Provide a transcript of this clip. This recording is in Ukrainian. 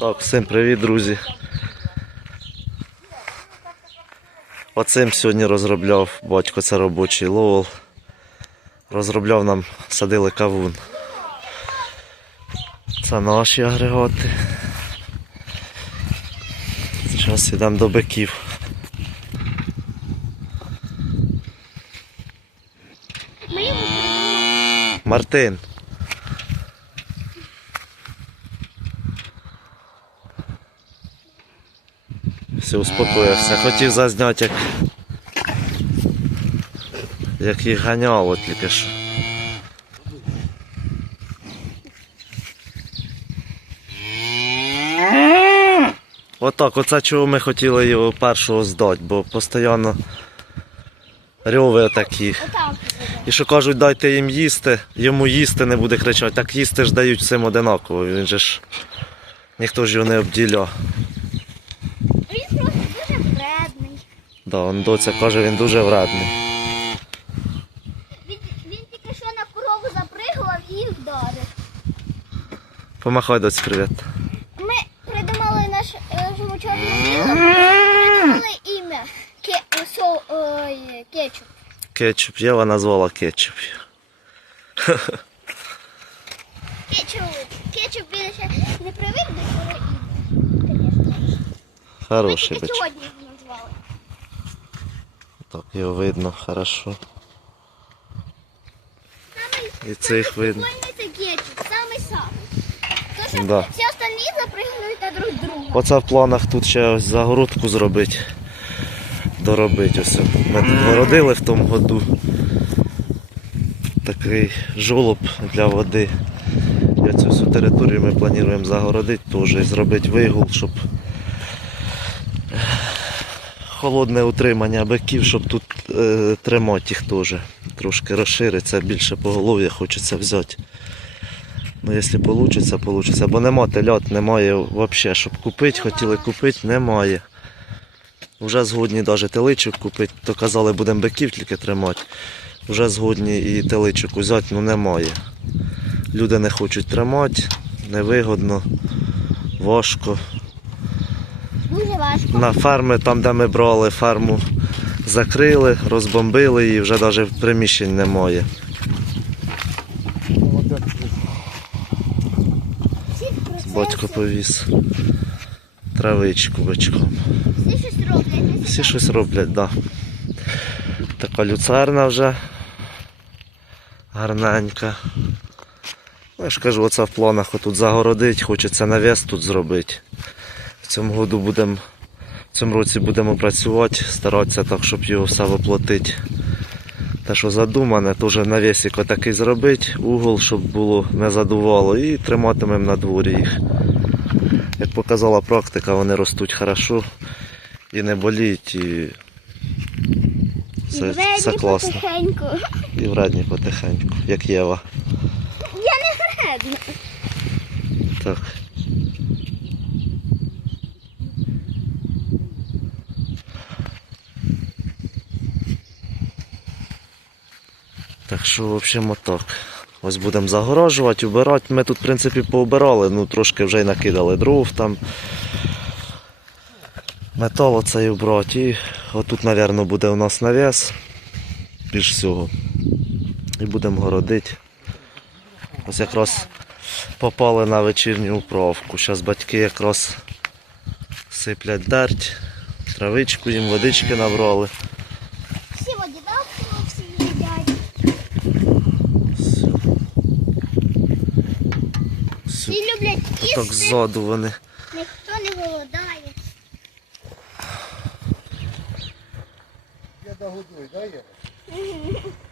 Так, всім привіт, друзі. Оцим сьогодні розробляв батько, це робочий ловол. Розробляв нам, садили кавун. Це наші агрегати. Зараз йдемо до биків. Мартин. Все, успокоївся. Хотів зазняти, як, як їх ганяло тільки що. Отак, оце чого ми хотіли його першого здати, бо постійно рьови такі. І що кажуть, дайте їм їсти, йому їсти не буде кричати. Так їсти ж дають всім одинаково. Він же ж ніхто ж його не обділя. Він просто дуже вредний. Да, он доця каже, він дуже вредний. Він, він тільки що на корову запригував і вдарив. Помахай доць привіт. Ми придумали наш е, чорну білу, придумали ім'я Ке, е, со, ой, кетчуп. Кетчуп, Єва назвала кетчуп. Кетчуп. Кетчуп він ще не привик до цього ім'я. Хороший тільки бичок. сьогодні його назвали. Так, його видно, хорошо. І цих видно. Да. всі остальні запригнують на друг друга. Оце в планах тут ще ось загородку зробити. Доробити ось. Ми тут городили в тому году. Такий жолоб для води. І цю всю територію ми плануємо загородити теж і зробити вигул, щоб холодне утримання биків, щоб тут е, тримати їх теж. Трошки розшириться, більше поголов'я хочеться взяти. Ну, якщо вийде, вийде. Бо нема телят, немає взагалі, щоб купити, хотіли купити, немає. Вже згодні навіть теличок купити, то казали, будемо биків тільки тримати. Вже згодні і теличок взяти, ну немає. Люди не хочуть тримати, невигодно, важко. Важко. На ферми, там де ми брали ферму, закрили, розбомбили її, вже навіть приміщень немає. Батько повіз травичку бичком. всі щось роблять. Всі щось роблять, так. Да. Така люцерна вже гарненька. Ну, я ж кажу, оце в планах отут загородить, хочеться навіс тут зробити. Цьому году будемо, в цьому році будемо працювати, старатися так, щоб його все воплотити. Те, що задумане, теж навісик отакий зробити, угол, щоб було не задувало, і триматимемо на дворі їх. Як показала практика, вони ростуть хорошо і не боліть, і все, все класно. потихеньку. І вредні потихеньку, як Єва. Я не вредна. Так. Так що, в общем, отак. Ось будемо загорожувати, убирати. Ми тут, в принципі, поубирали, ну трошки вже й накидали дров там. Метал оцей убрати. І отут, мабуть, буде у нас навіс. Більш всього. І будемо городити. Ось якраз попали на вечірню управку. Зараз батьки якраз сиплять дерть, травичку їм, водички набрали. Всі водідавки всі їдять. Все. Все. Всі люблять Так ззаду вони. Ніхто не голодає. Я догодую, да, Єва?